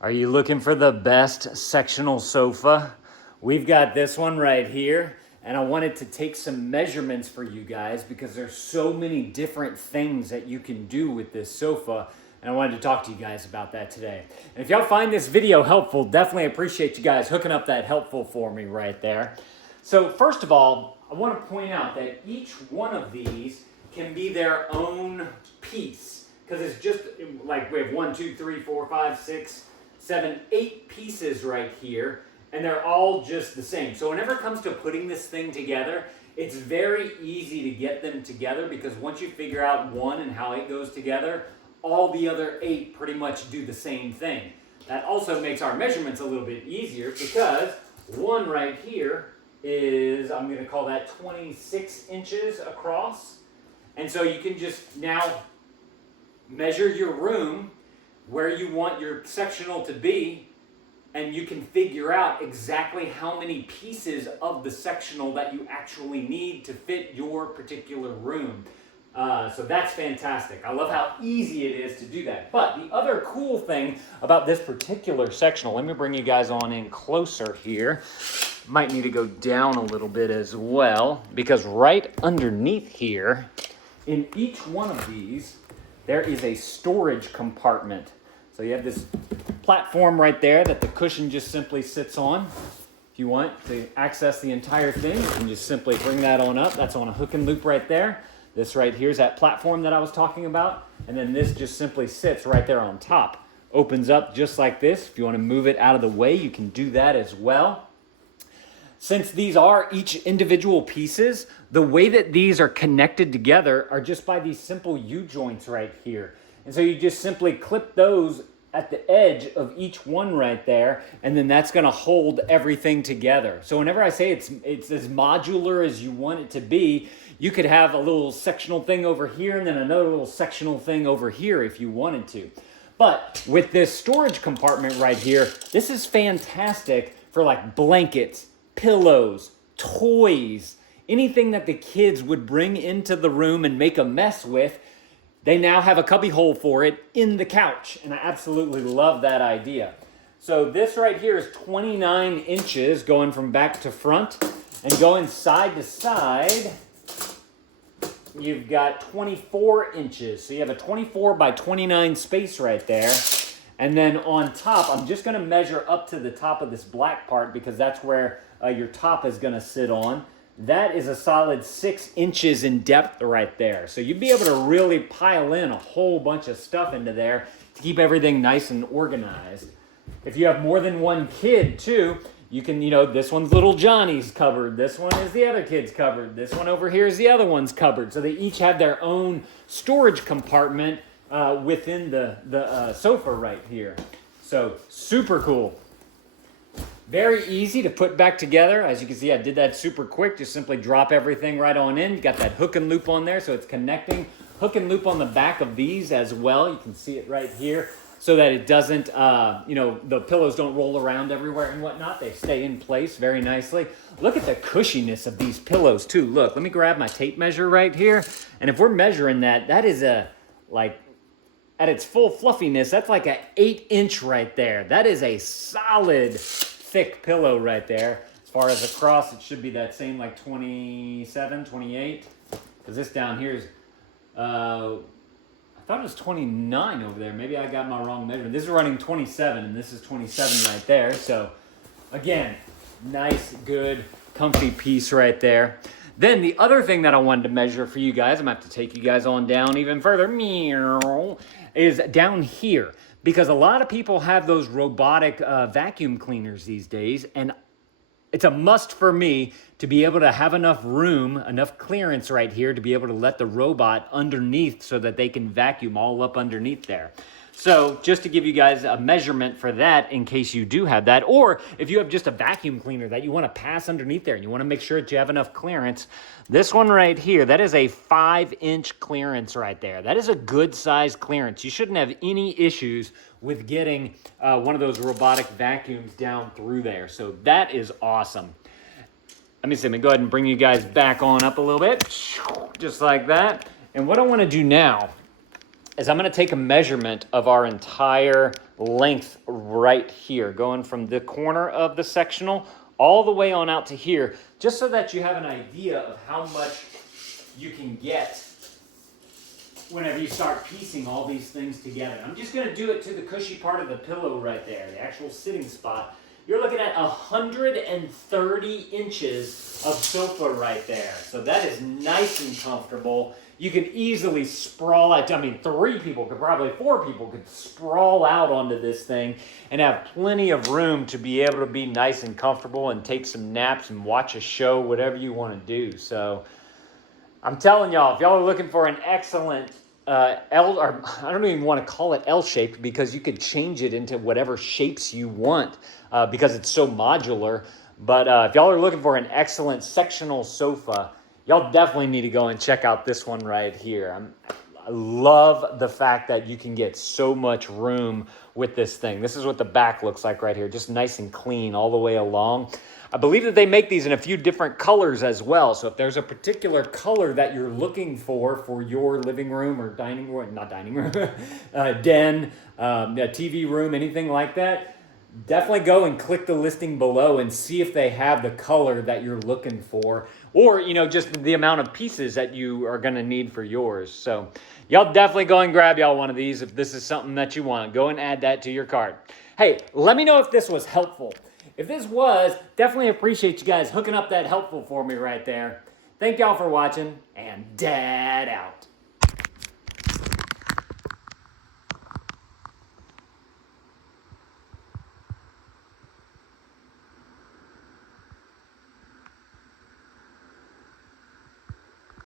Are you looking for the best sectional sofa? We've got this one right here, and I wanted to take some measurements for you guys because there's so many different things that you can do with this sofa, and I wanted to talk to you guys about that today. And if y'all find this video helpful, definitely appreciate you guys hooking up that helpful for me right there. So first of all, I want to point out that each one of these can be their own piece, because it's just like we have 1, 2, 3, 4, 5, 6, 7, 8 pieces right here, and they're all just the same. So whenever it comes to putting this thing together, it's very easy to get them together because once you figure out one and how it goes together, all the other 8 pretty much do the same thing. That also makes our measurements a little bit easier because one right here is, I'm going to call that 26 inches across. And so you can just now measure your room where you want your sectional to be, and you can figure out exactly how many pieces of the sectional that you actually need to fit your particular room. So that's fantastic. I love how easy it is to do that. But the other cool thing about this particular sectional, let me bring you guys on in closer here. Might need to go down a little bit as well, because right underneath here, in each one of these, there is a storage compartment. So you have this platform right there that the cushion just simply sits on. If you want to access the entire thing, you can just simply bring that on up. That's on a hook and loop right there. This right here is that platform that I was talking about. And then this just simply sits right there on top. Opens up just like this. If you want to move it out of the way, you can do that as well. Since these are each individual pieces, the way that these are connected together are just by these simple U-joints right here. And so you just simply clip those at the edge of each one right there, and then that's going to hold everything together. So whenever I say it's as modular as you want it to be, you could have a little sectional thing over here and then another little sectional thing over here if you wanted to. But with this storage compartment right here, this is fantastic for like blankets, pillows, toys, anything that the kids would bring into the room and make a mess with. They now have a cubby hole for it in the couch, and I absolutely love that idea. So this right here is 29 inches going from back to front, and going side to side, you've got 24 inches. So you have a 24 by 29 space right there. And then on top, I'm just going to measure up to the top of this black part because that's where your top is going to sit on. That is a solid 6 inches in depth right there. So you'd be able to really pile in a whole bunch of stuff into there to keep everything nice and organized. If you have more than one kid too, you can, this one's little Johnny's cupboard. This one is the other kid's cupboard. This one over here is the other one's cupboard. So they each have their own storage compartment within the sofa right here. So super cool. Very easy to put back together. As you can see, I did that super quick. Just simply drop everything right on in. You got that hook and loop on there, so it's connecting. Hook and loop on the back of these as well. You can see it right here so that it doesn't, the pillows don't roll around everywhere and whatnot. They stay in place very nicely. Look at the cushiness of these pillows too. Look, let me grab my tape measure right here. And if we're measuring that, that is at its full fluffiness, that's like an 8-inch right there. That is a solid thick pillow right there. As far as across, it should be that same like 27, 28. Because this down here is, I thought it was 29 over there. Maybe I got my wrong measurement. This is running 27 and this is 27 right there. So again, nice, good, comfy piece right there. Then the other thing that I wanted to measure for you guys, I'm going to have to take you guys on down even further, is down here. Because a lot of people have those robotic vacuum cleaners these days, and it's a must for me to be able to have enough room, enough clearance right here to be able to let the robot underneath so that they can vacuum all up underneath there. So just to give you guys a measurement for that in case you do have that, or if you have just a vacuum cleaner that you want to pass underneath there and you want to make sure that you have enough clearance, this one right here, that is a 5-inch clearance right there. That is a good size clearance. You shouldn't have any issues with getting one of those robotic vacuums down through there. So that is awesome. Let me go ahead and bring you guys back on up a little bit, just like that. And what I want to do now is I'm going to take a measurement of our entire length right here, going from the corner of the sectional all the way on out to here, just so that you have an idea of how much you can get whenever you start piecing all these things together. I'm just going to do it to the cushy part of the pillow right there, the actual sitting spot. You're looking at 130 inches of sofa right there. So that is nice and comfortable. You can easily sprawl out. I mean, 3 people could, probably 4 people could sprawl out onto this thing and have plenty of room to be able to be nice and comfortable and take some naps and watch a show, whatever you want to do. So I'm telling y'all, if y'all are looking for an excellent L, or I don't even want to call it L-shaped, because you could change it into whatever shapes you want because it's so modular. But if y'all are looking for an excellent sectional sofa, y'all definitely need to go and check out this one right here. I love the fact that you can get so much room with this thing. This is what the back looks like right here, just nice and clean all the way along. I believe that they make these in a few different colors as well. So if there's a particular color that you're looking for your living room or dining room, not dining room, den, TV room, anything like that, definitely go and click the listing below and see if they have the color that you're looking for, or, you know, just the amount of pieces that you are going to need for yours. So y'all definitely go and grab y'all one of these if this is something that you want. Go and add that to your cart. Hey, let me know if this was helpful. If this was, definitely appreciate you guys hooking up that helpful for me right there. Thank y'all for watching, and Dad out.